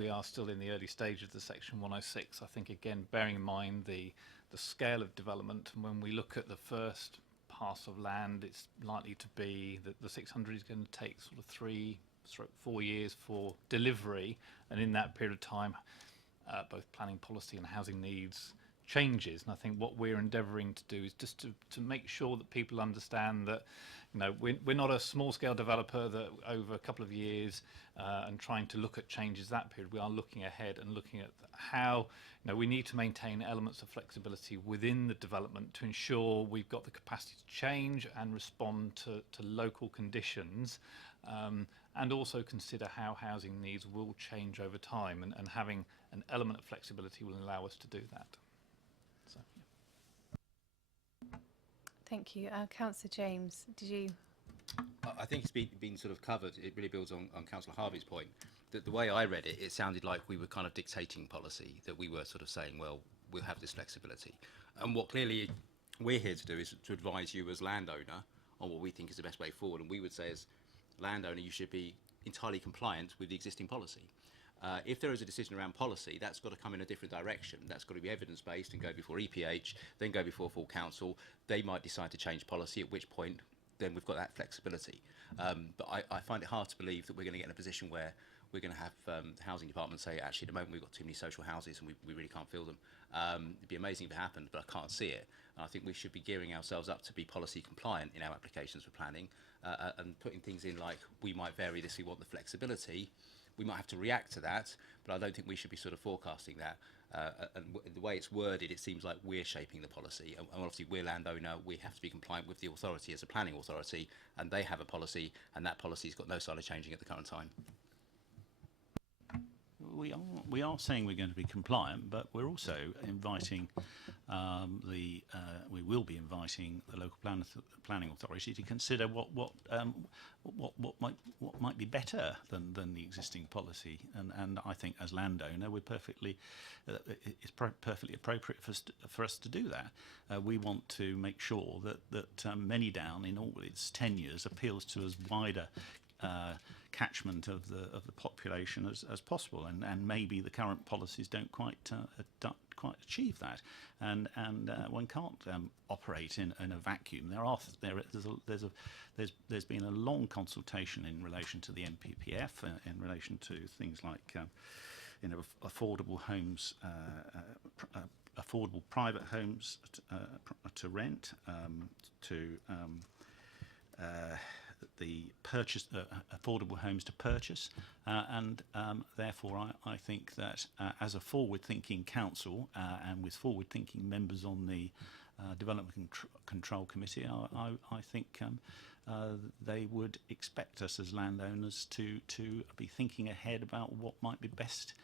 we are still in the early stages of the Section 106. I think, again, bearing in mind the scale of development, and when we look at the first parcel of land, it's likely to be that the 600 is going to take sort of 3-4 years for delivery, and in that period of time, both planning policy and housing needs changes. And I think what we're endeavouring to do is just to make sure that people understand that, you know, we're not a small-scale developer that over a couple of years and trying to look at changes that period. We are looking ahead and looking at how, you know, we need to maintain elements of flexibility within the development to ensure we've got the capacity to change and respond to local conditions, and also consider how housing needs will change over time, and having an element of flexibility will allow us to do that. So, yeah. Thank you. Councillor James, did you? I think it's been sort of covered. It really builds on Councillor Harvey's point. That the way I read it, it sounded like we were kind of dictating policy, that we were sort of saying, well, we'll have this flexibility. And what clearly we're here to do is to advise you as landowner on what we think is the best way forward. And we would say as landowner, you should be entirely compliant with the existing policy. If there is a decision around policy, that's got to come in a different direction. That's got to be evidence-based and go before EPH, then go before full council. They might decide to change policy, at which point then we've got that flexibility. But I find it hard to believe that we're going to get in a position where we're going to have the housing department say, actually, at the moment we've got too many social houses and we really can't fill them. It'd be amazing if it happened, but I can't see it. And I think we should be gearing ourselves up to be policy compliant in our applications for planning, and putting things in like, we might vary this, we want the flexibility. We might have to react to that, but I don't think we should be sort of forecasting that. And the way it's worded, it seems like we're shaping the policy. And obviously, we're landowner, we have to be compliant with the authority as a planning authority, and they have a policy, and that policy's got no sign of changing at the current time. We are saying we're going to be compliant, but we're also inviting we will be inviting the local planning authority to consider what might be better than the existing policy. And I think as landowner, we're perfectly it's perfectly appropriate for us to do that. We want to make sure that Manydown, in all its tenures, appeals to as wider catchment of the population as possible, and maybe the current policies don't quite achieve that, and one can't operate in a vacuum. There's been a long consultation in relation to the NPPF, in relation to things like affordable homes, affordable private homes to rent, to the purchase, affordable homes to purchase, and therefore I think that as a forward-thinking council and with forward-thinking members on the Development Control Committee, I think they would expect us as landowners to be thinking ahead about what might be best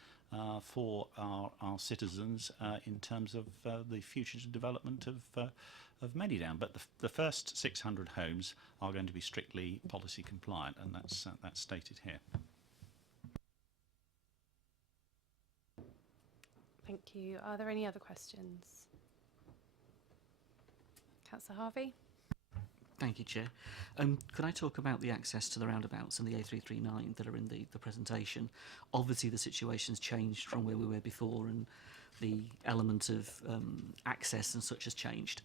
for our citizens in terms of the future development of Manydown. But the first 600 homes are going to be strictly policy compliant, and that's stated here. Thank you. Are there any other questions? Councillor Harvey? Thank you, Chair. Could I talk about the access to the roundabouts and the A339 that are in the presentation? Obviously, the situation's changed from where we were before, and the element of access and such has changed.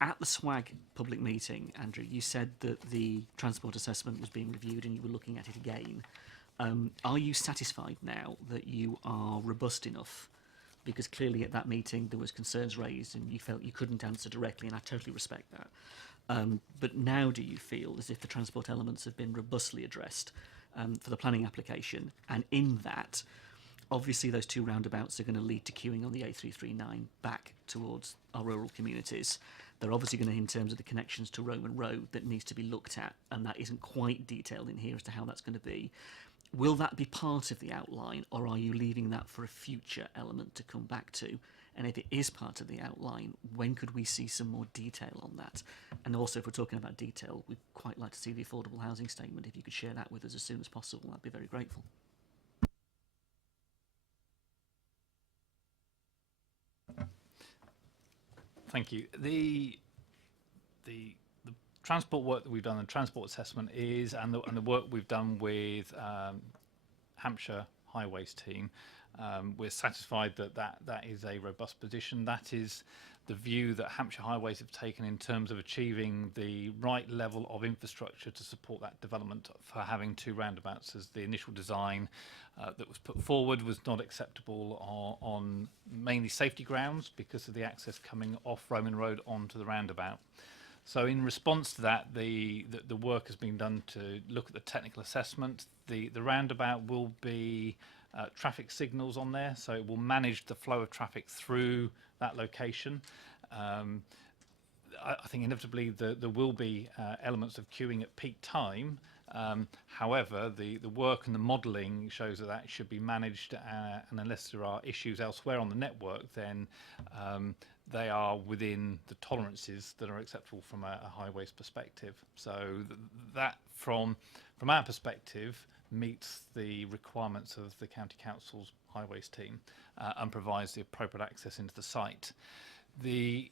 At the SWAG public meeting, Andrew, you said that the transport assessment was being reviewed and you were looking at it again. Are you satisfied now that you are robust enough? Because clearly at that meeting there was concerns raised and you felt you couldn't answer directly, and I totally respect that. But now do you feel as if the transport elements have been robustly addressed for the planning application? And in that, obviously those two roundabouts are going to lead to queuing on the A339 back towards our rural communities. They're obviously going to, in terms of the connections to Roman Road, that needs to be looked at, and that isn't quite detailed in here as to how that's going to be. Will that be part of the outline, or are you leaving that for a future element to come back to? And if it is part of the outline, when could we see some more detail on that? And also, if we're talking about detail, we'd quite like to see the affordable housing statement. If you could share that with us as soon as possible, I'd be very grateful. Thank you. The transport work that we've done, the transport assessment is, and the work we've done with Hampshire highways team. We're satisfied that is a robust position. That is the view that Hampshire Highways have taken in terms of achieving the right level of infrastructure to support that development for having 2 roundabouts, as the initial design that was put forward was not acceptable on mainly safety grounds because of the access coming off Roman Road onto the roundabout. So in response to that, the work has been done to look at the technical assessment. The roundabout will be traffic signals on there, so it will manage the flow of traffic through that location. I think inevitably there will be elements of queuing at peak time. However, the work and the modelling shows that should be managed, and unless there are issues elsewhere on the network, then they are within the tolerances that are acceptable from a highways perspective. So that, from our perspective, meets the requirements of the County Council's highways team and provides the appropriate access into the site. The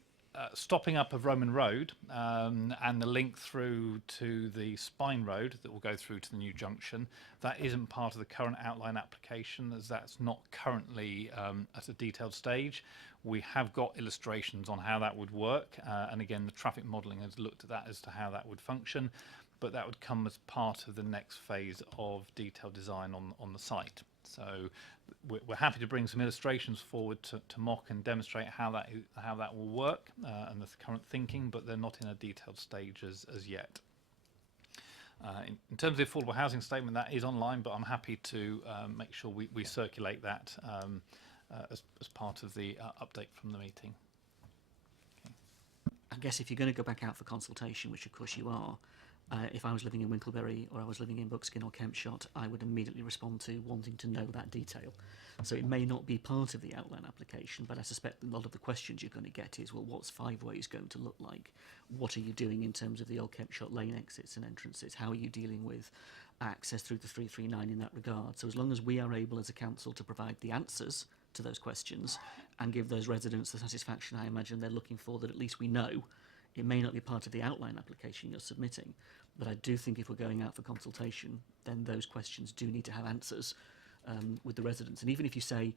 stopping up of Roman Road and the link through to the Spine Road that will go through to the new junction, that isn't part of the current outline application, as that's not currently at a detailed stage. We have got illustrations on how that would work, and again the traffic modelling has looked at that as to how that would function, but that would come as part of the next phase of detailed design on the site. So we're happy to bring some illustrations forward to mock and demonstrate how that will work and the current thinking, but they're not in a detailed stage as yet. In terms of the affordable housing statement, that is online, but I'm happy to make sure we circulate that as part of the update from the meeting. Okay. I guess if you're going to go back out for consultation, which of course you are, if I was living in Winkleberry or I was living in Buckskin or Kempshott, I would immediately respond to wanting to know that detail. So it may not be part of the outline application, but I suspect a lot of the questions you're going to get is, well, what's 5 ways going to look like? What are you doing in terms of the old Kempshott lane exits and entrances? How are you dealing with access through the 339 in that regard? So as long as we are able as a council to provide the answers to those questions and give those residents the satisfaction I imagine they're looking for, that at least we know. It may not be part of the outline application you're submitting, but I do think if we're going out for consultation, then those questions do need to have answers with the residents. And even if you say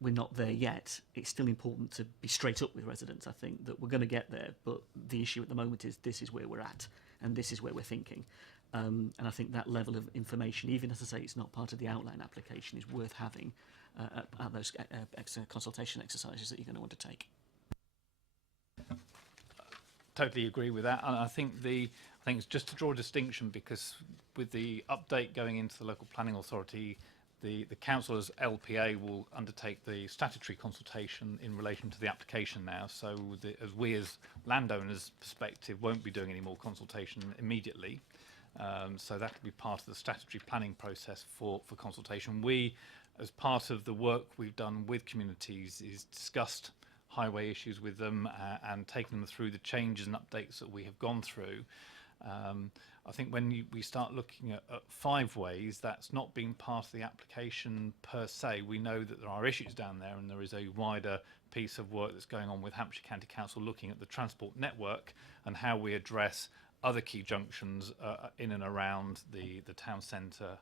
we're not there yet, it's still important to be straight up with residents, I think, that we're going to get there, but the issue at the moment is this is where we're at, and this is where we're thinking. And I think that level of information, even as I say it's not part of the outline application, is worth having at those consultation exercises that you're going to want to take. Totally agree with that, and I think it's just to draw a distinction, because with the update going into the local planning authority, the council as LPA will undertake the statutory consultation in relation to the application now. So as we as landowners' perspective won't be doing any more consultation immediately. So that will be part of the statutory planning process for consultation. We, as part of the work we've done with communities, is discussed highway issues with them and taking them through the changes and updates that we have gone through. I think when we start looking at 5 ways, that's not being part of the application per se. We know that there are issues down there, and there is a wider piece of work that's going on with Hampshire County Council looking at the transport network and how we address other key junctions in and around the town centre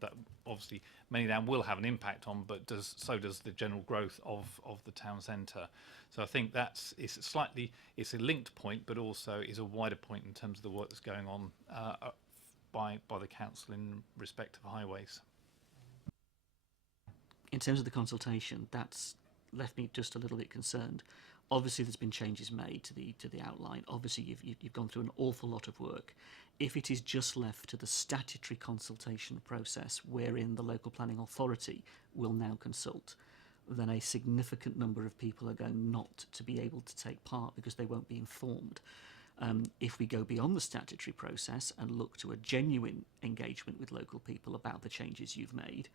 that obviously Manydown will have an impact on, but so does the general growth of the town centre. So I think it's a linked point, but also is a wider point in terms of the work that's going on by the council in respect of highways. In terms of the consultation, that's left me just a little bit concerned. Obviously, there's been changes made to the outline. Obviously, you've gone through an awful lot of work. If it is just left to the statutory consultation process, wherein the local planning authority will now consult, then a significant number of people are going not to be able to take part because they won't be informed. If we go beyond the statutory process and look to a genuine engagement with local people about the changes you've made,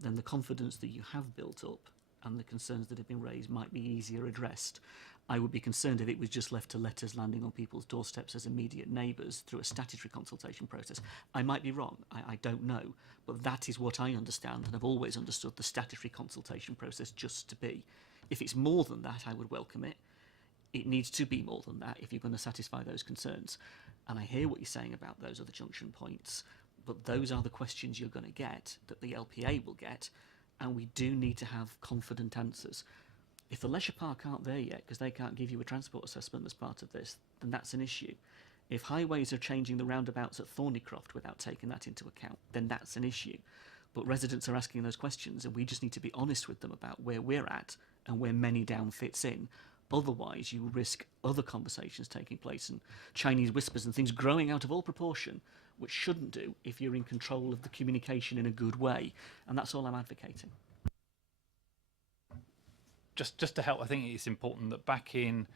then the confidence that you have built up and the concerns that have been raised might be easier addressed. I would be concerned if it was just left to letters landing on people's doorsteps as immediate neighbours through a statutory consultation process. I might be wrong, I don't know, but that is what I understand and have always understood the statutory consultation process just to be. If it's more than that, I would welcome it. It needs to be more than that if you're going to satisfy those concerns. And I hear what you're saying about those other junction points, but those are the questions you're going to get, that the LPA will get, and we do need to have confident answers. If the leisure park aren't there yet because they can't give you a transport assessment as part of this, then that's an issue. If highways are changing the roundabouts at Thornycroft without taking that into account, then that's an issue. But residents are asking those questions, and we just need to be honest with them about where we're at and where Manydown fits in. Otherwise, you risk other conversations taking place and Chinese whispers and things growing out of all proportion, which shouldn't do if you're in control of the communication in a good way. And that's all I'm advocating. Just to help, I think it's important that back in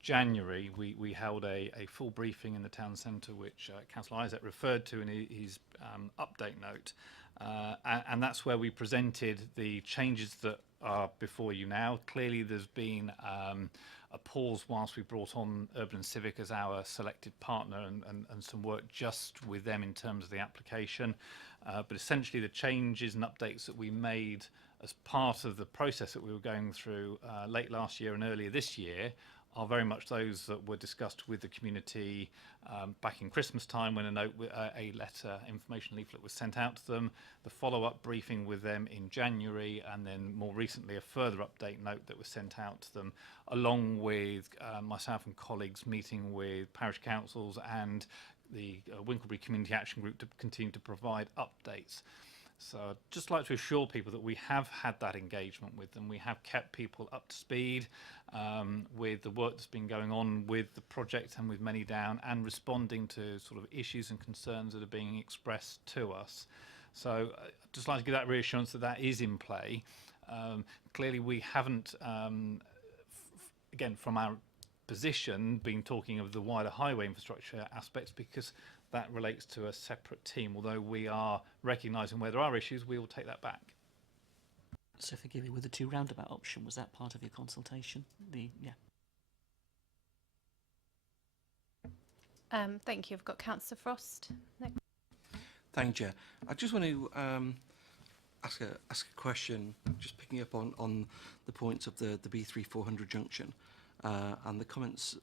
January we held a full briefing in the town centre, which Councillor Isaac referred to in his update note, and that's where we presented the changes that are before you now. Clearly there's been a pause whilst we brought on Urban Civic as our selected partner and some work just with them in terms of the application, but essentially the changes and updates that we made as part of the process that we were going through late last year and earlier this year are very much those that were discussed with the community back in Christmas time when a letter information leaflet was sent out to them, the follow-up briefing with them in January, and then more recently a further update note that was sent out to them, along with myself and colleagues meeting with parish councils and the Winklebury Community Action Group to continue to provide updates. So I'd just like to assure people that we have had that engagement with them. We have kept people up to speed with the work that's been going on with the project and with Manydown, and responding to sort of issues and concerns that are being expressed to us. So I'd just like to give that reassurance that that is in play. Clearly we haven't, again, from our position, been talking of the wider highway infrastructure aspects, because that relates to a separate team. Although we are recognising where there are issues, we will take that back. So forgive me, with the 2 roundabout option, was that part of your consultation? Thank you. I've got Councillor Frost next. Thank you, Chair. I just want to ask a question, just picking up on the points of the B3400 junction and the comments,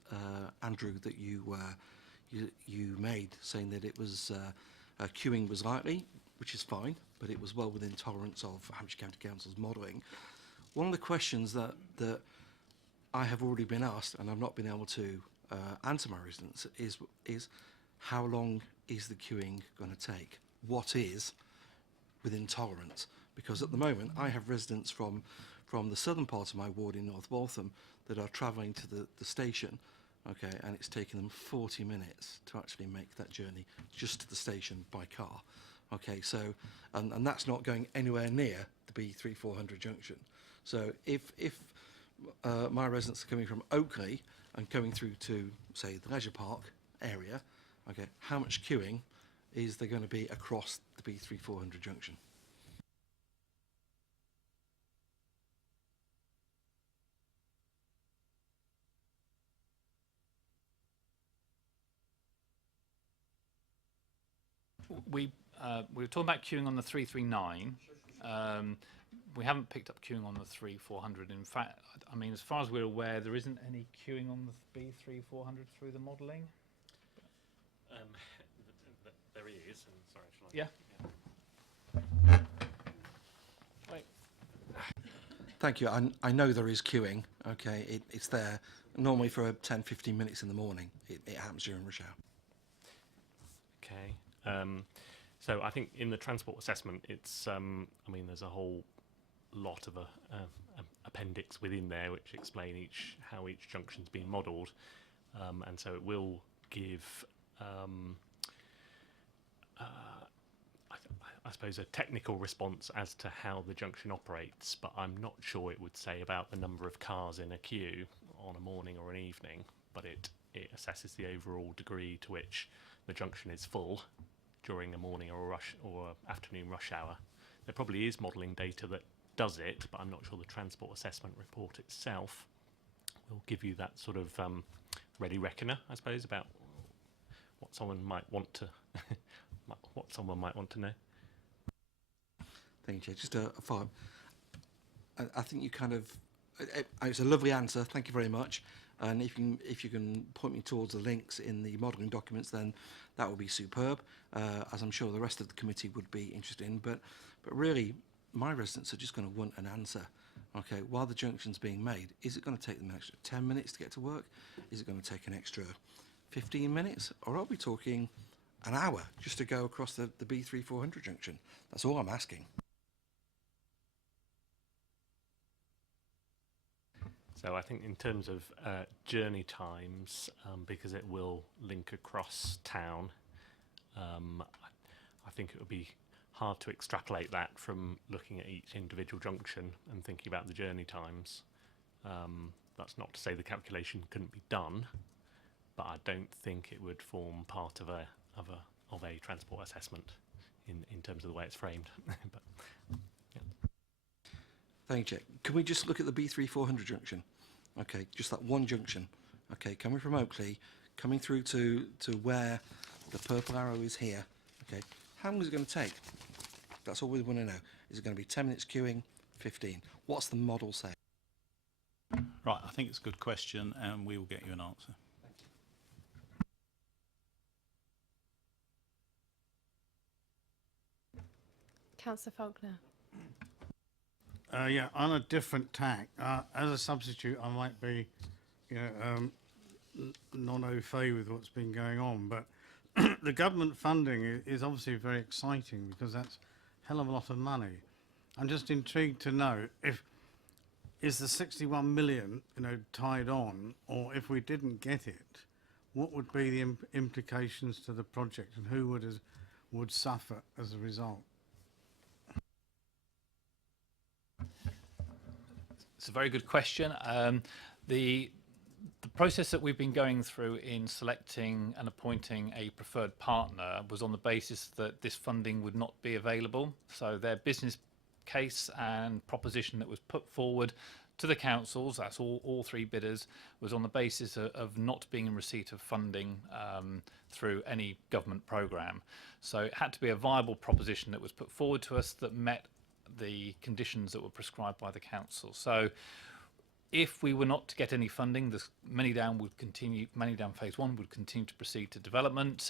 Andrew, that you made, saying that it was queuing was likely, which is fine, but it was well within tolerance of Hampshire County Council's modelling. One of the questions that I have already been asked, and I've not been able to answer my residents, is how long is the queuing going to take? What is within tolerance? Because at the moment I have residents from the southern part of my ward in North Waltham that are travelling to the station, okay, and it's taken them 40 minutes to actually make that journey just to the station by car. Okay, so, and that's not going anywhere near the B3400 junction. So if my residents are coming from Oakley and coming through to, say, the leisure park area, okay, how much queuing is there going to be across the B3400 junction? We were talking about queuing on the 339. We haven't picked up queuing on the 3400. In fact, I mean, as far as we're aware, there isn't any queuing on the B3400 through the modelling. There is, and sorry, shall I? Yeah. Wait. Thank you. I know there is queuing. Okay, it's there normally for 10-15 minutes in the morning. It happens during rush hour. Okay. So I think in the transport assessment, it's I mean, there's a whole lot of appendix within there which explain how each junction's been modelled, and so it will give I suppose a technical response as to how the junction operates, but I'm not sure it would say about the number of cars in a queue on a morning or an evening, but it assesses the overall degree to which the junction is full during a morning or a rush or afternoon rush hour. There probably is modelling data that does it, but I'm not sure the transport assessment report itself will give you that sort of ready reckoner, I suppose, about what someone might want to know. Thank you. Just a follow-up. I think you kind of, it's a lovely answer. Thank you very much. And if you can point me towards the links in the modelling documents, then that would be superb, as I'm sure the rest of the committee would be interested in. But really, my residents are just going to want an answer. Okay, while the junction's being made, is it going to take them an extra 10 minutes to get to work? Is it going to take an extra 15 minutes? Or are we talking an hour just to go across the B3400 junction? That's all I'm asking. So I think in terms of journey times, because it will link across town, I think it would be hard to extrapolate that from looking at each individual junction and thinking about the journey times. That's not to say the calculation couldn't be done, but I don't think it would form part of a transport assessment in terms of the way it's framed. But, yeah. Thank you, Jack. Can we just look at the B3400 junction? Okay, just that one junction. Okay, coming from Oakley, coming through to where the purple arrow is here. Okay, how long is it going to take? That's all we want to know. Is it going to be 10 minutes queuing, 15? What's the model say? Right, I think it's a good question, and we will get you an answer. Councillor Faulkner. Yeah, on a different tack. As a substitute, I might be, not au fait with what's been going on, but the government funding is obviously very exciting because that's a hell of a lot of money. I'm just intrigued to know is the 61 million, tied on, or if we didn't get it, what would be the implications to the project, and who would suffer as a result? It's a very good question. The process that we've been going through in selecting and appointing a preferred partner was on the basis that this funding would not be available. So their business case and proposition that was put forward to the councils, that's all three bidders, was on the basis of not being in receipt of funding through any government programme. So it had to be a viable proposition that was put forward to us that met the conditions that were prescribed by the council. So if we were not to get any funding, the Manydown phase 1 would continue to proceed to development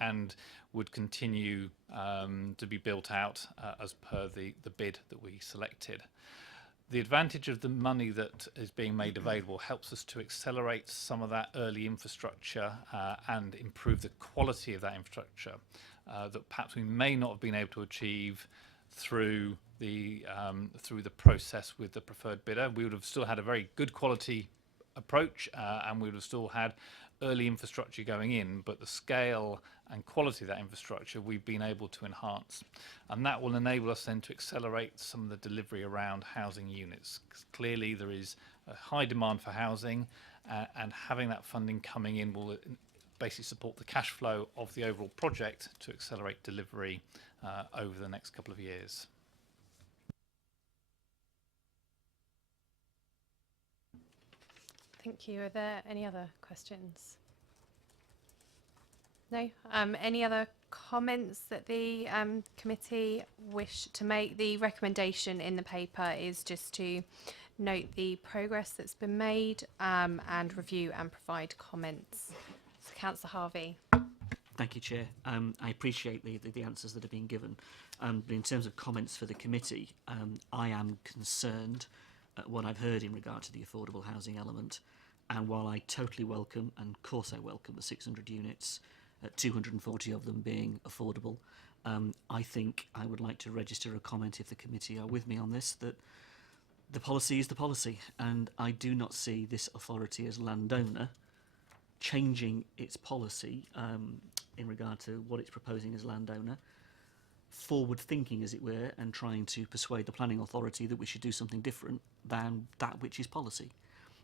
and would continue to be built out as per the bid that we selected. The advantage of the money that is being made available helps us to accelerate some of that early infrastructure and improve the quality of that infrastructure that perhaps we may not have been able to achieve through the process with the preferred bidder. We would have still had a very good quality approach and we would have still had early infrastructure going in, but the scale and quality of that infrastructure we've been able to enhance, and that will enable us then to accelerate some of the delivery around housing units. 'Cause clearly there is a high demand for housing and having that funding coming in will basically support the cash flow of the overall project to accelerate delivery over the next couple of years. Thank you. Are there any other questions? No? Any other comments that the committee wish to make? The recommendation in the paper is just to note the progress that's been made and review and provide comments. So, Councillor Harvey. Thank you, Chair. I appreciate the answers that have been given. But in terms of comments for the committee, I am concerned at what I've heard in regard to the affordable housing element. And while I totally welcome, and of course I welcome the 600 units, 240 of them being affordable, I think I would like to register a comment, if the committee are with me on this, that the policy is the policy. And I do not see this authority as landowner changing its policy in regard to what it's proposing as landowner, forward thinking as it were, and trying to persuade the planning authority that we should do something different than that which is policy.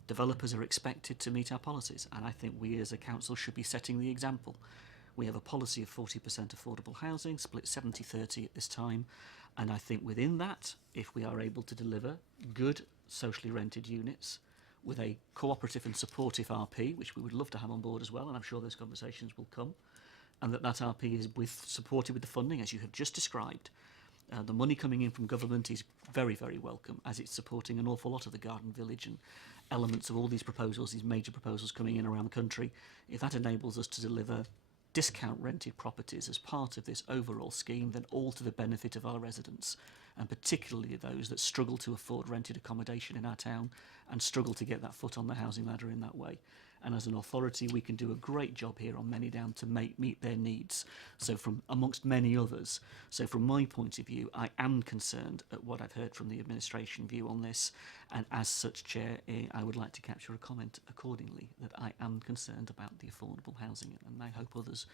Developers are expected to meet our policies, and I think we as a council should be setting the example. We have a policy of 40% affordable housing, split 70-30 at this time, and I think within that, if we are able to deliver good socially rented units with a cooperative and supportive RP, which we would love to have on board as well, and I'm sure those conversations will come, and that RP is supported with the funding, as you have just described. The money coming in from government is very, very welcome, as it's supporting an awful lot of the Garden Village and elements of all these proposals, these major proposals coming in around the country. If that enables us to deliver discount rented properties as part of this overall scheme, then all to the benefit of our residents, and particularly those that struggle to afford rented accommodation in our town and struggle to get that foot on the housing ladder in that way. And as an authority, we can do a great job here on Manydown to meet their needs. So from amongst many others. So from my point of view, I am concerned at what I've heard from the administration view on this. And as such, Chair, I would like to capture a comment accordingly that I am concerned about the affordable housing. And I hope others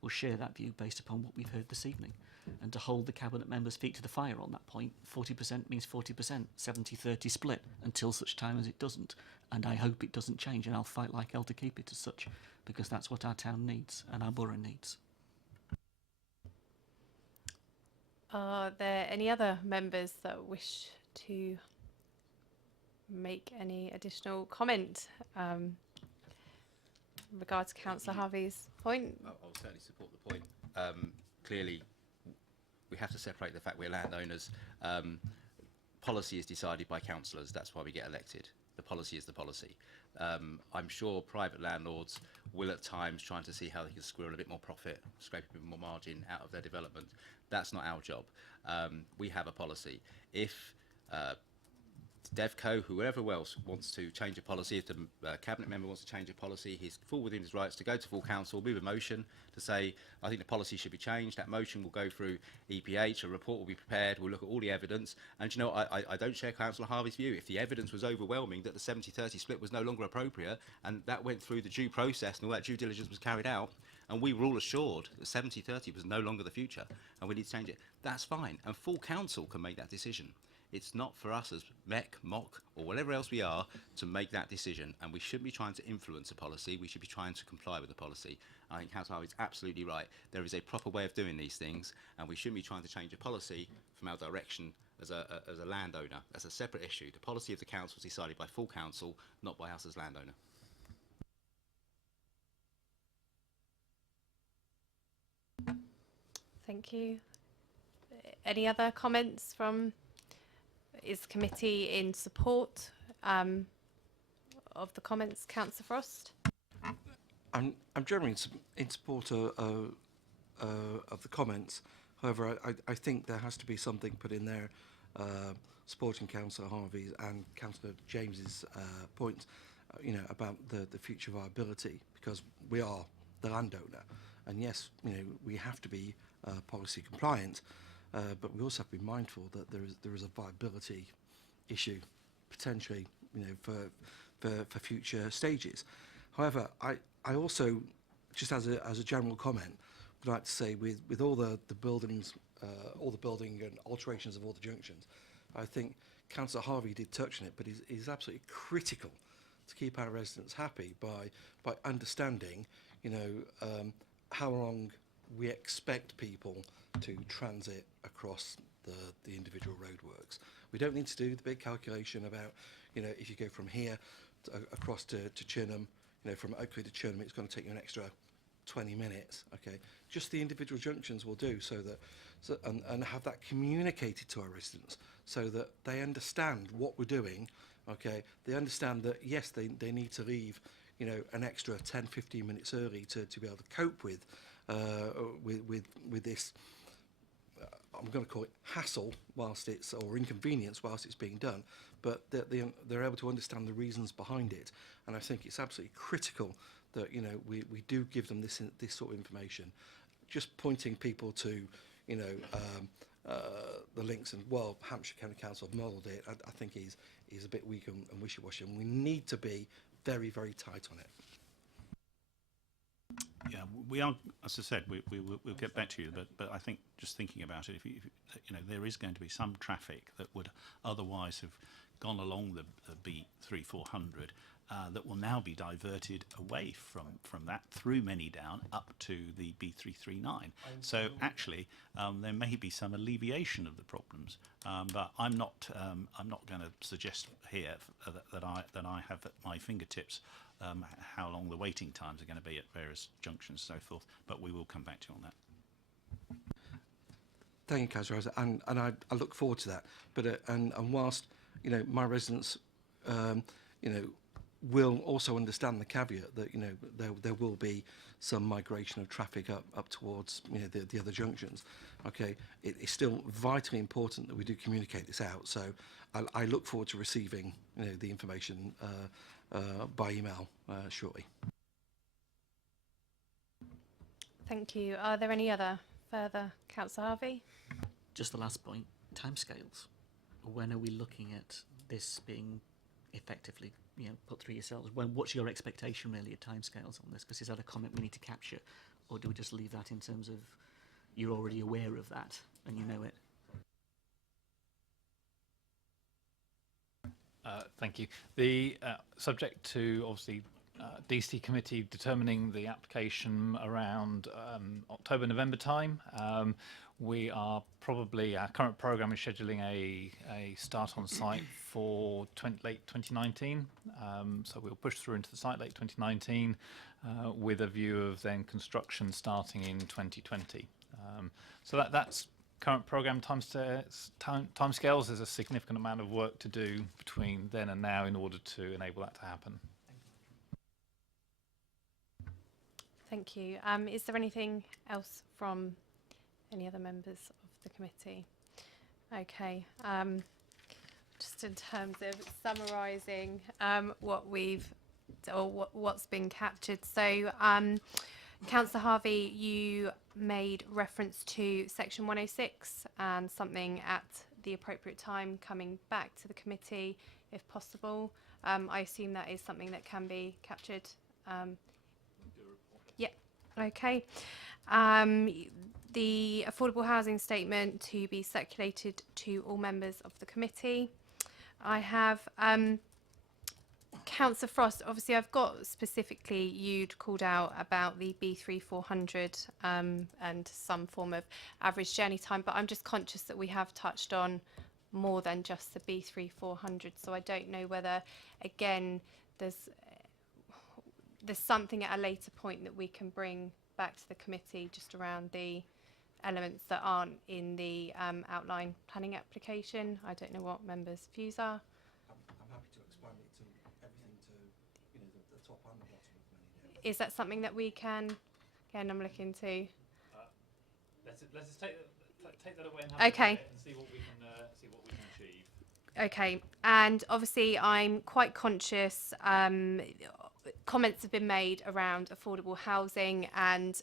will share that view based upon what we've heard this evening. And to hold the Cabinet members' feet to the fire on that point, 40% means 40%, 70-30 split, until such time as it doesn't. And I hope it doesn't change, and I'll fight like hell to keep it as such, because that's what our town needs and our borough needs. Are there any other members that wish to make any additional comment in regards to Councillor Harvey's point? I'll certainly support the point. Clearly, we have to separate the fact we're landowners. Policy is decided by councillors. That's why we get elected. The policy is the policy. I'm sure private landlords will at times try to see how they can squirrel a bit more profit, scrape a bit more margin out of their development. That's not our job. We have a policy. If DevCo, whoever else wants to change a policy, if the Cabinet member wants to change a policy, he's full within his rights to go to full council, move a motion to say, I think the policy should be changed. That motion will go through EPH, a report will be prepared, we'll look at all the evidence. And you know, I don't share Councillor Harvey's view. If the evidence was overwhelming that the 70-30 split was no longer appropriate, and that went through the due process and all that due diligence was carried out, and we were all assured that 70-30 was no longer the future, and we need to change it, that's fine. And full council can make that decision. It's not for us as MEC, MOC, or whatever else we are to make that decision. And we shouldn't be trying to influence a policy. We should be trying to comply with the policy. I think Councillor Harvey is absolutely right. There is a proper way of doing these things, and we shouldn't be trying to change a policy from our direction as a landowner. That's a separate issue. The policy of the council is decided by full council, not by us as landowner. Thank you. Any other comments from... Is the committee in support of the comments, Councillor Frost? I'm generally in support of the comments. However, I think there has to be something put in there supporting Councillor Harvey's and Councillor James's point, you know, about the future viability, because we are the landowner, and yes, you know, we have to be policy compliant. But we also have to be mindful that there is a viability issue potentially, you know, for future stages. However, I also, just as a general comment, would like to say with all the buildings, all the building and alterations of all the junctions, I think Councillor Harvey did touch on it, but is absolutely critical to keep our residents happy by understanding, you know, how long we expect people to transit across the individual roadworks. We don't need to do the big calculation about, you know, if you go from here across to Chirnham, you know, from Oakley to Chirnham, it's going to take you an extra 20 minutes, okay? Just the individual junctions will do, and have that communicated to our residents so that they understand what we're doing, okay? They understand that, yes, they need to leave, you know, an extra 10, 15 minutes early to be able to cope with this, I'm going to call it hassle or inconvenience whilst it's being done, but they're able to understand the reasons behind it. And I think it's absolutely critical that, you know, we do give them this sort of information. Just pointing people to, you know, the links and, well, Hampshire County Council have modelled it, I think is a bit weak and wishy-washy, and we need to be very, very tight on it. Yeah, we are, as I said, we'll get back to you, but I think just thinking about it, if you know, there is going to be some traffic that would otherwise have gone along the B3400 that will now be diverted away from that through Manydown up to the B339. So actually, there may be some alleviation of the problems, but I'm not going to suggest here that I have at my fingertips how long the waiting times are going to be at various junctions and so forth, but we will come back to you on that. Thank you, Councillor Rosa, and I look forward to that. But and whilst, you know, my residents, you know, will also understand the caveat that, you know, there will be some migration of traffic up towards, you know, the other junctions. Okay, it's still vitally important that we do communicate this out. So I look forward to receiving, you know, the information by email shortly. Thank you. Are there any other further? Councillor Harvey? Just the last point, timescales. When are we looking at this being effectively, you know, put through yourselves? What's your expectation really of timescales on this? Because is that a comment we need to capture, or do we just leave that in terms of you're already aware of that and you know it? Thank you. The subject to obviously DC committee determining the application around October, November time. We are probably, our current programme is scheduling a start on site for late 2019. So we'll push through into the site late 2019 with a view of then construction starting in 2020. So that's current programme timescales. There's a significant amount of work to do between then and now in order to enable that to happen. Thank you. Is there anything else from any other members of the committee? Okay. Just in terms of summarising what we've or what's been captured. So, Councillor Harvey, you made reference to Section 106 and something at the appropriate time coming back to the committee, if possible. I assume that is something that can be captured. Yeah. Okay. The affordable housing statement to be circulated to all members of the committee. I have Councillor Frost. Obviously, I've got specifically you'd called out about the B3 400 and some form of average journey time, but I'm just conscious that we have touched on more than just the B3 400. So I don't know whether, again, there's something at a later point that we can bring back to the committee just around the elements that aren't in the outline planning application. I don't know what members' views are. I'm happy to expand it to everything to, you know, the top and the bottom of Manydown. Is that something that we can, again, I'm looking to. Let's just take that away and have Okay. a look at it and see what we can achieve. Okay, and obviously I'm quite conscious. Comments have been made around affordable housing and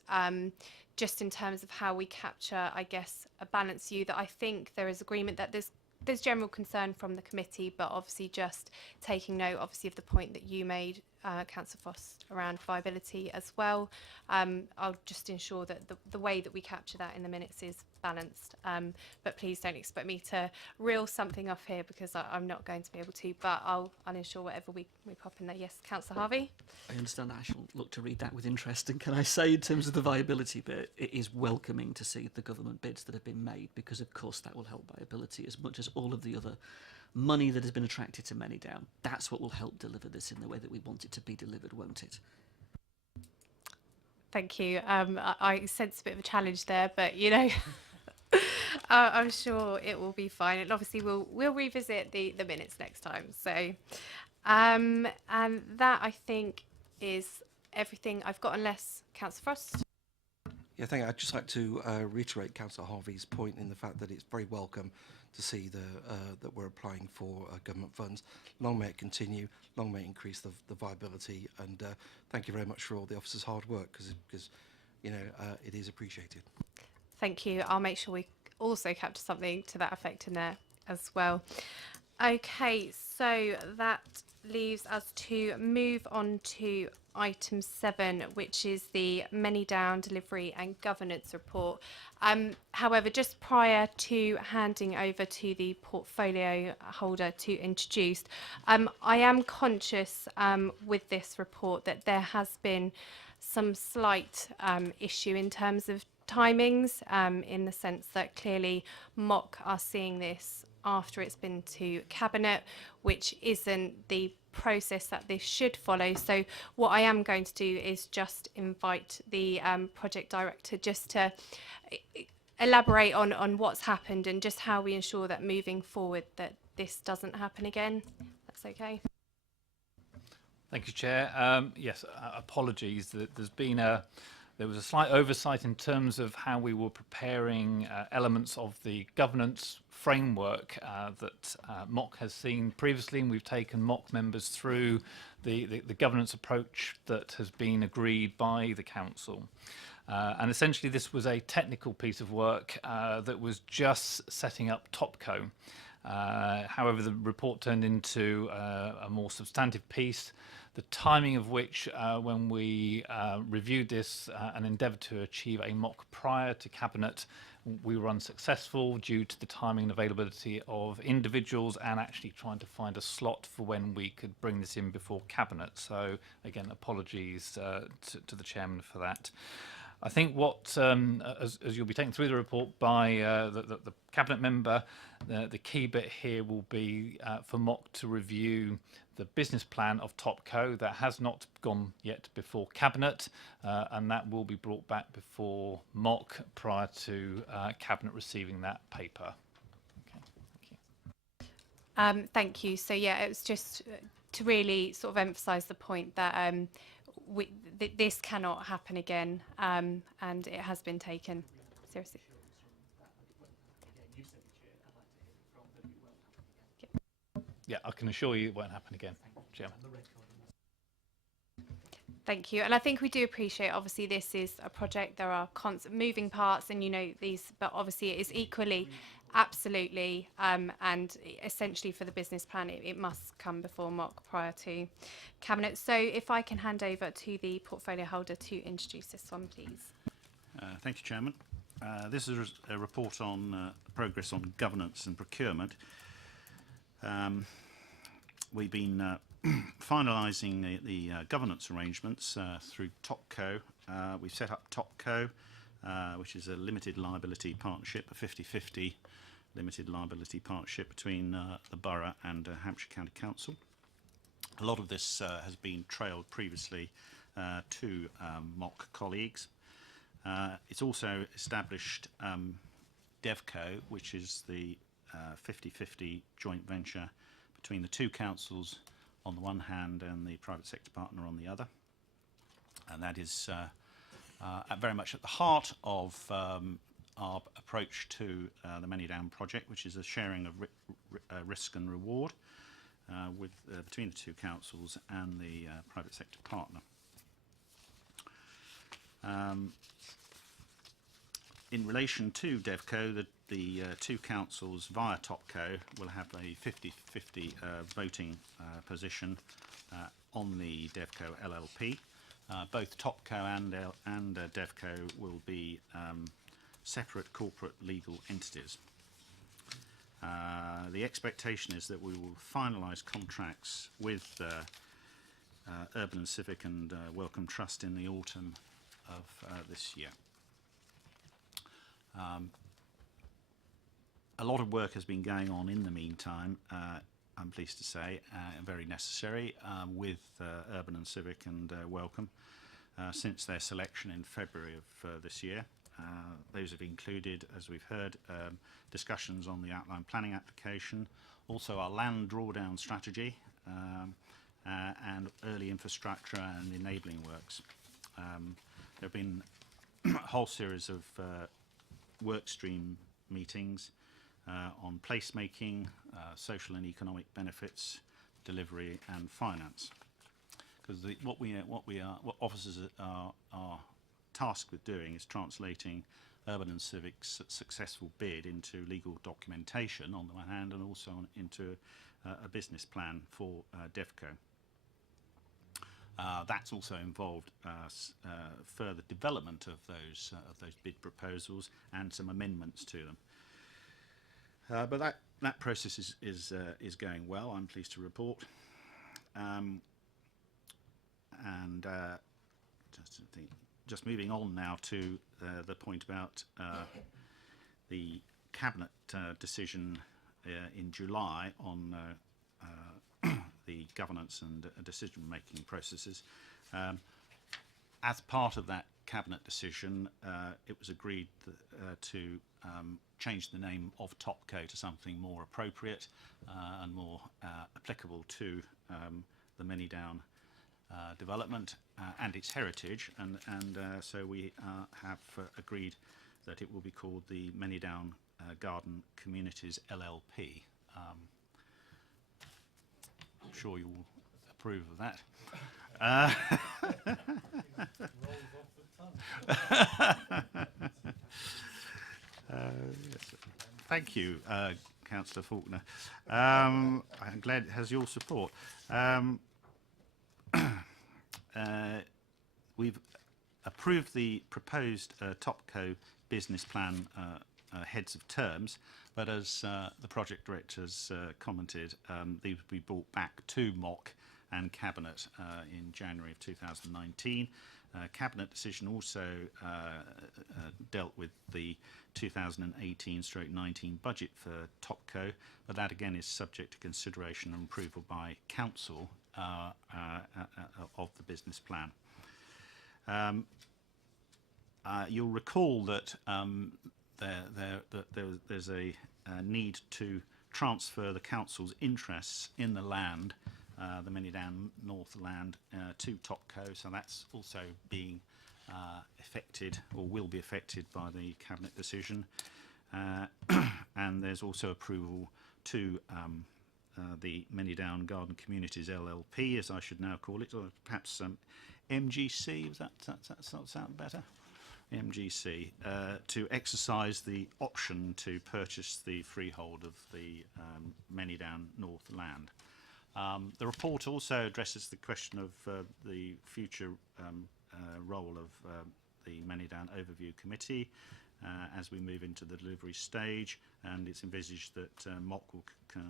just in terms of how we capture, I guess, a balanced view, that I think there is agreement that there's general concern from the committee, but obviously just taking note, obviously, of the point that you made, Councillor Frost, around viability as well. I'll just ensure that the way that we capture that in the minutes is balanced. But please don't expect me to reel something off here because I'm not going to be able to, but I'll ensure whatever we pop in there. Yes, Councillor Harvey? I understand that. I shall look to read that with interest. And can I say, in terms of the viability bit, it is welcoming to see the government bids that have been made, because of course that will help viability as much as all of the other money that has been attracted to Manydown. That's what will help deliver this in the way that we want it to be delivered, won't it? Thank you. I sense a bit of a challenge there, but you know, I'm sure it will be fine. And obviously, we'll revisit the minutes next time. So, and that I think is everything I've got, unless Councillor Frost. Yeah, thank you. I'd just like to reiterate Councillor Harvey's point in the fact that it's very welcome to see that we're applying for government funds. Long may it continue, long may it increase the viability, and thank you very much for all the officers' hard work, because you know, it is appreciated. Thank you. I'll make sure we also capture something to that effect in there as well. Okay, so that leaves us to move on to item 7, which is the Manydown delivery and governance report. However, just prior to handing over to the portfolio holder to introduce, I am conscious with this report that there has been some slight issue in terms of timings, in the sense that clearly MOC are seeing this after it's been to Cabinet, which isn't the process that this should follow. So what I am going to do is just invite the project director just to elaborate on what's happened and just how we ensure that moving forward that this doesn't happen again. That's okay. Thank you, Chair. Yes, apologies. There was a slight oversight in terms of how we were preparing elements of the governance framework that MOC has seen previously, and we've taken MOC members through the governance approach that has been agreed by the council. And essentially this was a technical piece of work that was just setting up Topco. However, the report turned into a more substantive piece, the timing of which, when we reviewed this and endeavoured to achieve a mock prior to Cabinet, we were unsuccessful due to the timing and availability of individuals and actually trying to find a slot for when we could bring this in before Cabinet. So again, apologies to the Chairman for that. I think what, as you'll be taken through the report by the Cabinet member, the key bit here will be for MOC to review the business plan of Topco that has not gone yet before Cabinet, and that will be brought back before MOC prior to Cabinet receiving that paper. Okay, thank you. Thank you. So yeah, it was just to really sort of emphasise the point that this cannot happen again, and it has been taken seriously. Yeah, I can assure you it won't happen again, Chairman. Thank you. And I think we do appreciate, obviously, this is a project. There are constant moving parts and, you know, these, but obviously it is equally, absolutely, and essentially for the business plan, it must come before MOC prior to Cabinet. So if I can hand over to the portfolio holder to introduce this one, please. Thank you, Chairman. This is a report on progress on governance and procurement. We've been finalising the governance arrangements through Topco. We've set up Topco, which is a limited liability partnership, a 50-50 limited liability partnership between the Borough and Hampshire County Council. A lot of this has been trailed previously to MOC colleagues. It's also established DevCo, which is the 50-50 joint venture between the two councils on the one hand and the private sector partner on the other. And that is very much at the heart of our approach to the Manydown project, which is a sharing of risk and reward between the two councils and the private sector partner. In relation to DevCo, the two councils via Topco will have a 50-50 voting position on the DevCo LLP. Both Topco and DevCo will be separate corporate legal entities. The expectation is that we will finalise contracts with Urban and Civic and Welcome Trust in the autumn of this year. A lot of work has been going on in the meantime, I'm pleased to say, very necessary, with Urban and Civic and Welcome since their selection in February of this year. Those have included, as we've heard, discussions on the outline planning application, also our land drawdown strategy, and early infrastructure and enabling works. There have been a whole series of work stream meetings on placemaking, social and economic benefits, delivery and finance. Because what officers are tasked with doing is translating Urban and Civic's successful bid into legal documentation on the one hand, and also into a business plan for DevCo. That's also involved further development of those bid proposals and some amendments to them. But that process is going well, I'm pleased to report. Just moving on now to the point about the Cabinet decision in July on the governance and decision-making processes. As part of that Cabinet decision, it was agreed to change the name of Topco to something more appropriate and more applicable to the Manydown development and its heritage, and so we have agreed that it will be called the Manydown Garden Communities LLP. I'm sure you will approve of that. Yes. Thank you, Councillor Faulkner. I'm glad it has your support. We've approved the proposed Topco business plan heads of terms, but as the project directors commented, these will be brought back to MOC and Cabinet in January of 2019. Cabinet decision also dealt with the 2018/19 budget for Topco, but that again is subject to consideration and approval by Council of the business plan. You'll recall that there's a need to transfer the Council's interests in the land, the Manydown North land, to Topco, so that's also being affected or will be affected by the Cabinet decision. And there's also approval to the Manydown Garden Communities LLP, as I should now call it, or perhaps MGC, does that sound better? MGC, to exercise the option to purchase the freehold of the Manydown North land. The report also addresses the question of the future role of the Manydown Overview Committee as we move into the delivery stage, and it's envisaged that MOC will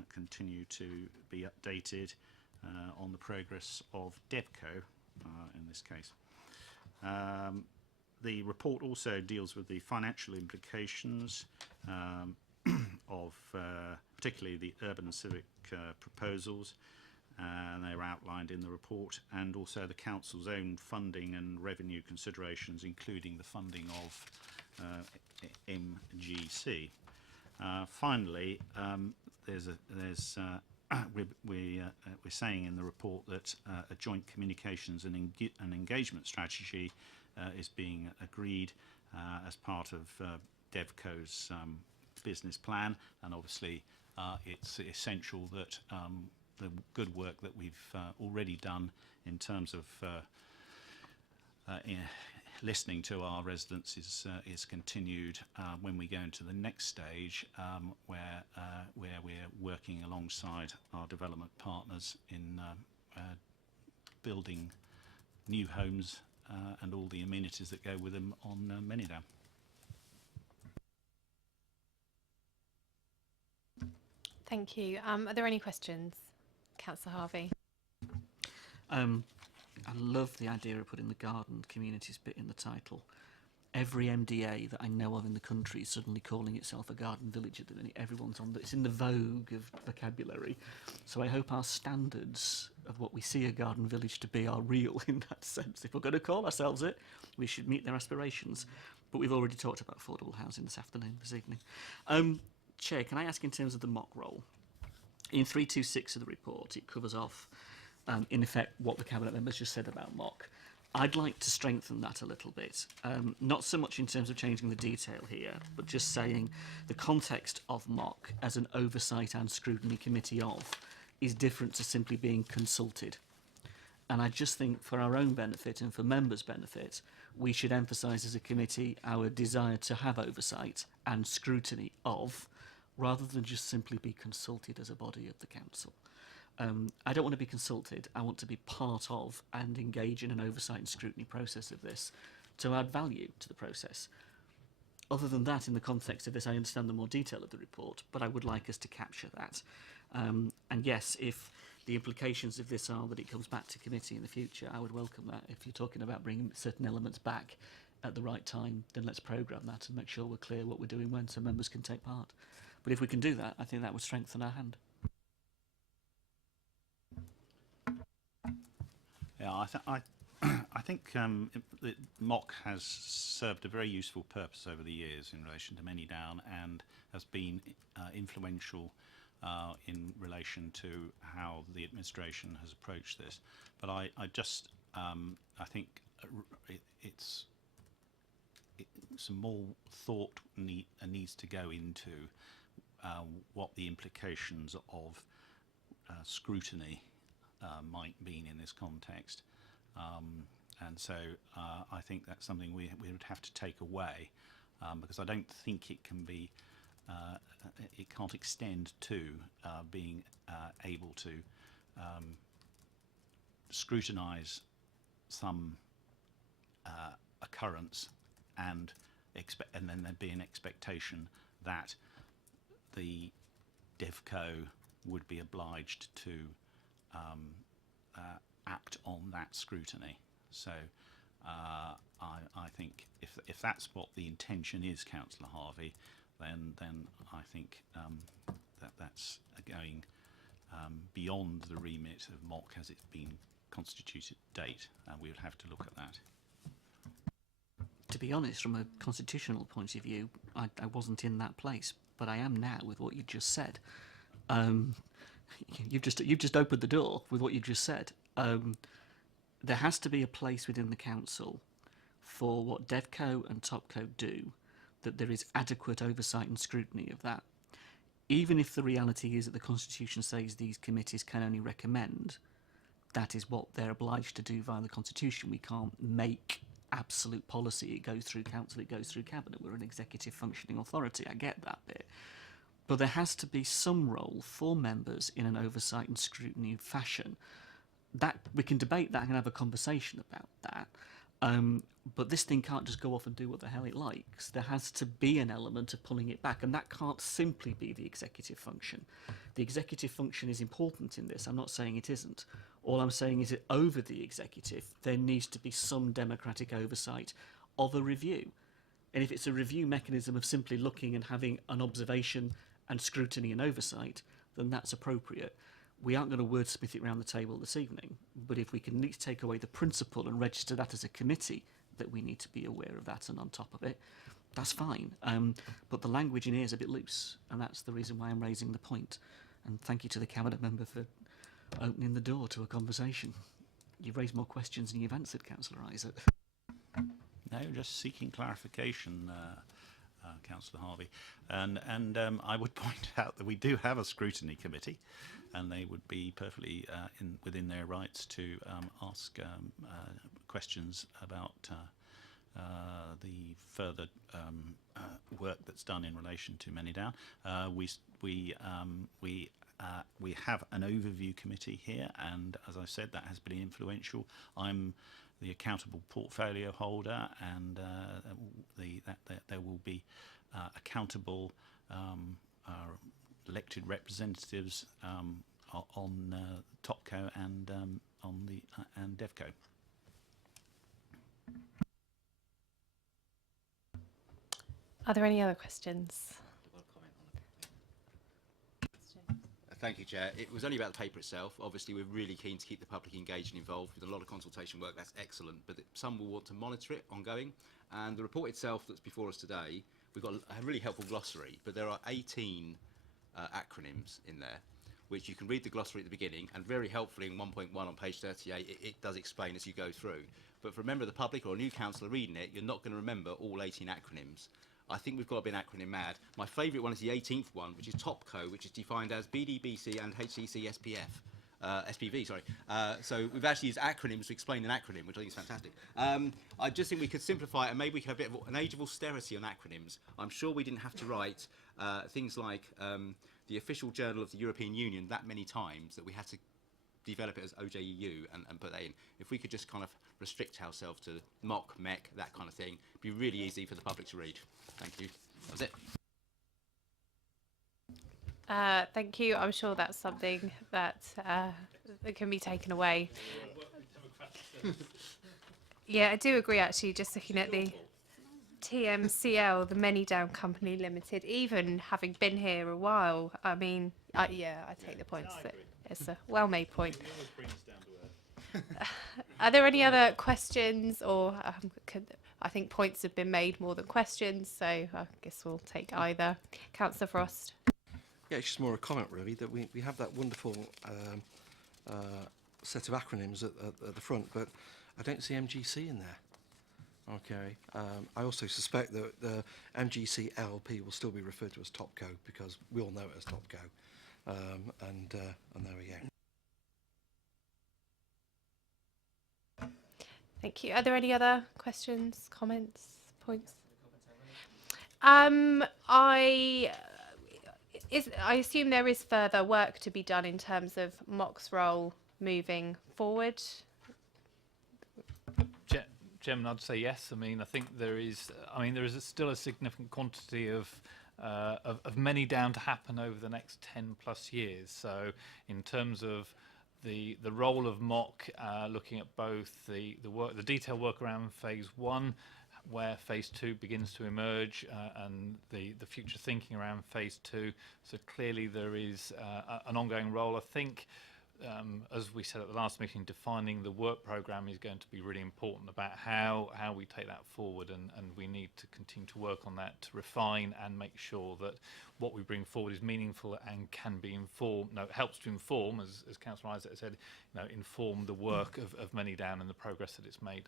continue to be updated on the progress of DevCo in this case. The report also deals with the financial implications of particularly the urban and civic proposals, and they are outlined in the report, and also the Council's own funding and revenue considerations, including the funding of MGC. Finally, we're saying in the report that a joint communications and engagement strategy is being agreed as part of DevCo's business plan, and obviously it's essential that the good work that we've already done in terms of listening to our residents is continued when we go into the next stage, where we're working alongside our development partners in building new homes and all the amenities that go with them on Manydown. Thank you. Are there any questions? Councillor Harvey. I love the idea of putting the garden communities bit in the title. Every MDA that I know of in the country is suddenly calling itself a garden village at the minute. Everyone's on it's in the vogue of vocabulary. So I hope our standards of what we see a garden village to be are real in that sense. If we're going to call ourselves it, we should meet their aspirations. But we've already talked about affordable housing this evening. Chair, can I ask in terms of the MOC role? In 326 of the report, it covers off, in effect, what the Cabinet members just said about MOC. I'd like to strengthen that a little bit, not so much in terms of changing the detail here, but just saying the context of MOC as an oversight and scrutiny committee of is different to simply being consulted. And I just think for our own benefit and for members' benefit, we should emphasise as a committee our desire to have oversight and scrutiny of, rather than just simply be consulted as a body of the council. I don't want to be consulted, I want to be part of and engage in an oversight and scrutiny process of this to add value to the process. Other than that, in the context of this, I understand the more detail of the report, but I would like us to capture that. And yes, if the implications of this are that it comes back to committee in the future, I would welcome that. If you're talking about bringing certain elements back at the right time, then let's programme that and make sure we're clear what we're doing when, so members can take part. But if we can do that, I think that would strengthen our hand. Yeah, I think the MOC has served a very useful purpose over the years in relation to Manydown, and has been influential in relation to how the administration has approached this. But I think it's some more thought needs to go into what the implications of scrutiny might mean in this context. And so I think that's something we would have to take away, because I don't think it can be, it can't extend to being able to scrutinise some occurrence and then there'd be an expectation that the DevCo would be obliged to act on that scrutiny. So I think if that's what the intention is, Councillor Harvey, then I think that's going beyond the remit of MOC as it's been constituted to date, and we would have to look at that. To be honest, from a constitutional point of view, I wasn't in that place, but I am now with what you just said. You've just opened the door with what you just said. There has to be a place within the council for what DevCo and TopCo do, that there is adequate oversight and scrutiny of that. Even if the reality is that the Constitution says these committees can only recommend, that is what they're obliged to do via the Constitution. We can't make absolute policy. It goes through council, it goes through cabinet. We're an executive functioning authority. I get that bit. But there has to be some role for members in an oversight and scrutiny fashion. That we can debate that and have a conversation about that. But this thing can't just go off and do what the hell it likes. There has to be an element of pulling it back, and that can't simply be the executive function. The executive function is important in this. I'm not saying it isn't. All I'm saying is that over the executive, there needs to be some democratic oversight of a review. And if it's a review mechanism of simply looking and having an observation and scrutiny and oversight, then that's appropriate. We aren't going to wordsmith it around the table this evening, but if we can at least take away the principle and register that as a committee, that we need to be aware of that and on top of it, that's fine. But the language in here is a bit loose, and that's the reason why I'm raising the point. And thank you to the Cabinet member for opening the door to a conversation. You've raised more questions than you've answered, Councillor Isaac. No, just seeking clarification, Councillor Harvey. And I would point out that we do have a scrutiny committee, and they would be perfectly within their rights to ask questions about the further work that's done in relation to Manydown. We have an overview committee here, and as I said, that has been influential. I'm the accountable portfolio holder, and there will be accountable elected representatives on TopCo and and DevCo. Are there any other questions? Thank you, Chair. It was only about the paper itself. Obviously, we're really keen to keep the public engaged and involved with a lot of consultation work. That's excellent, but some will want to monitor it ongoing. And the report itself that's before us today, we've got a really helpful glossary, but there are 18 acronyms in there, which you can read the glossary at the beginning, and very helpfully in 1.1 on page 38, it does explain as you go through. But for a member of the public or a new councillor reading it, you're not going to remember all 18 acronyms. I think we've got to be an acronym mad. My favourite one is the 18th one, which is TopCo, which is defined as BDBC and HCC SPV, sorry. So we've actually used acronyms to explain an acronym, which I think is fantastic. I just think we could simplify it, and maybe we could have a bit of an age of austerity on acronyms. I'm sure we didn't have to write things like the official journal of the European Union that many times that we had to develop it as OJEU and put that in. If we could just kind of restrict ourselves to MOC, MEC, that kind of thing, it'd be really easy for the public to read. Thank you. That was it. Thank you. I'm sure that's something that that can be taken away. Yeah, I do agree actually, just looking at the TMCL, the Manydown Company Limited, even having been here a while, I mean, yeah, I take the points. That it's a well-made point. Are there any other questions, or I think points have been made more than questions, so I guess we'll take either. Councillor Frost. Yeah, it's just more a comment really that we have that wonderful set of acronyms at the front, but I don't see MGC in there. Okay. I also suspect that the MGC LLP will still be referred to as Topco because we all know it as Topco. And there we go. Thank you. Are there any other questions, comments, points? I assume there is further work to be done in terms of Mock's role moving forward. Chairman, I'd say yes. I mean, I think there is still a significant quantity of Manydown to happen over the next 10 plus years. So in terms of the role of Mock, looking at both the detailed work around phase 1, where phase 2 begins to emerge, and the future thinking around phase 2. So clearly there is an ongoing role. I think, as we said at the last meeting, defining the work programme is going to be really important about how we take that forward, and we need to continue to work on that to refine and make sure that what we bring forward is meaningful and can be informed. No, it helps to inform, as Councillor Isaac said, inform the work of Manydown and the progress that it's made.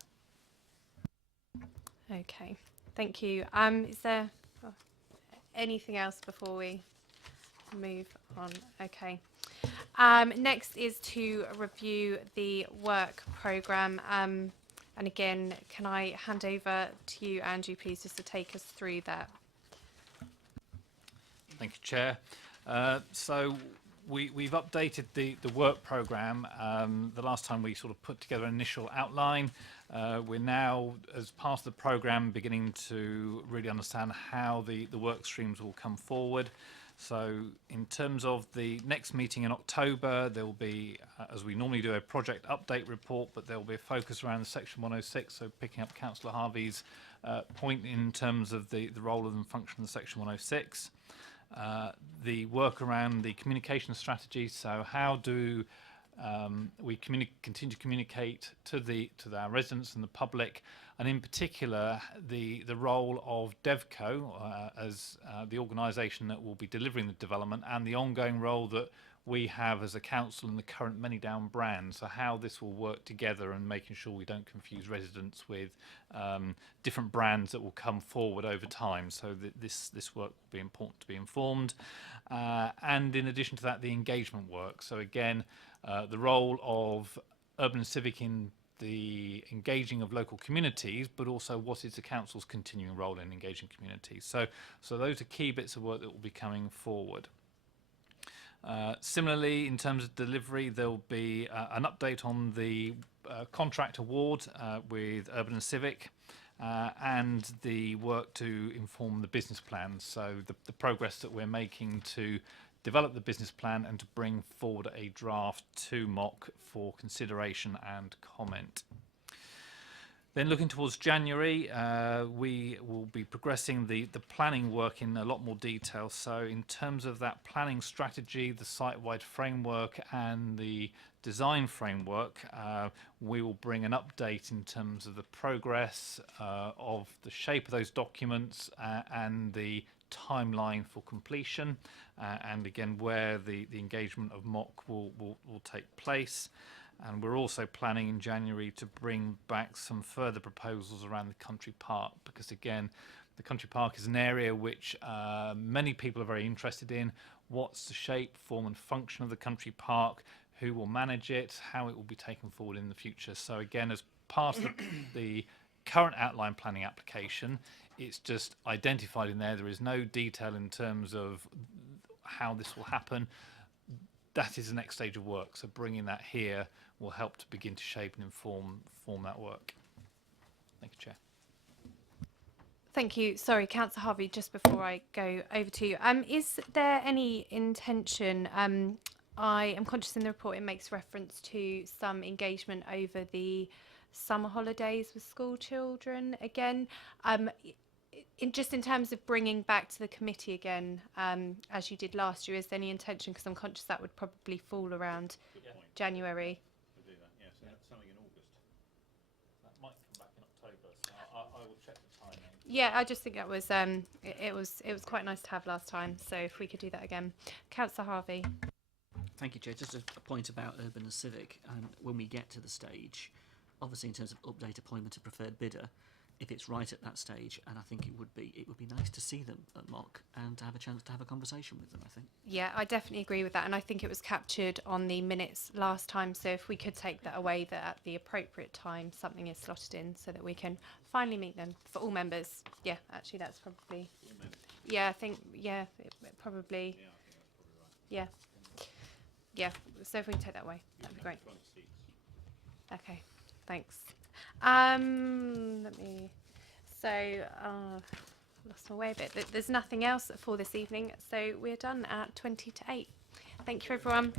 Okay, thank you. Is there anything else before we move on? Okay. Next is to review the work programme. And again, can I hand over to you, Andrew, please, just to take us through that? Thank you, Chair. So we've updated the work programme. The last time we sort of put together an initial outline. We're now, as part of the programme, beginning to really understand how the work streams will come forward. So in terms of the next meeting in October, there will be, as we normally do, a project update report, but there will be a focus around the Section 106, so picking up Councillor Harvey's point in terms of the role and function of Section 106. The work around the communication strategy, so how do we continue to communicate to our residents and the public, and in particular the role of DevCo as the organisation that will be delivering the development, and the ongoing role that we have as a council in the current Manydown brand. So how this will work together and making sure we don't confuse residents with different brands that will come forward over time. So this work will be important to be informed. And in addition to that, the engagement work. So again, the role of urban and civic in the engaging of local communities, but also what is the council's continuing role in engaging communities. So those are key bits of work that will be coming forward. Similarly, in terms of delivery, there will be an update on the contract award with Urban and Civic, and the work to inform the business plan. So the progress that we're making to develop the business plan and to bring forward a draft to Mock for consideration and comment. Then looking towards January, we will be progressing the planning work in a lot more detail. So in terms of that planning strategy, the site-wide framework and the design framework, we will bring an update in terms of the progress of the shape of those documents and the timeline for completion, and again where the engagement of Mock will take place. And we're also planning in January to bring back some further proposals around the country park, because again the country park is an area which many people are very interested in. What's the shape, form and function of the country park, who will manage it, how it will be taken forward in the future. So again, as part of the current outline planning application, it's just identified in there. There is no detail in terms of how this will happen. That is the next stage of work. So bringing that here will help to begin to shape and inform that work. Thank you, Chair. Thank you. Sorry, Councillor Harvey, just before I go over to you, is there any intention, I am conscious in the report it makes reference to some engagement over the summer holidays with school children again, just in terms of bringing back to the committee again, as you did last year, is there any intention, because I'm conscious that would probably fall around January. To do that, yes, and that's something in August. That might come back in October. So I will check the timing. Yeah, I just think that was it was quite nice to have last time. So if we could do that again, Councillor Harvey. Thank you, Chair. Just a point about urban and civic. When we get to the stage, obviously in terms of update appointment of preferred bidder, if it's right at that stage, and I think it would be nice to see them at mock and to have a chance to have a conversation with them, I think. Yeah, I definitely agree with that, and I think it was captured on the minutes last time. So if we could take that away, that at the appropriate time something is slotted in, so that we can finally meet them for all members. Yeah, actually, that's probably. Yeah, I think it probably. Yeah. Yeah. So if we can take that away, that'd be great. Okay, thanks. Let me. So, lost my way a bit. There's nothing else for this evening, so we're done at 20 to 8. Thank you, everyone.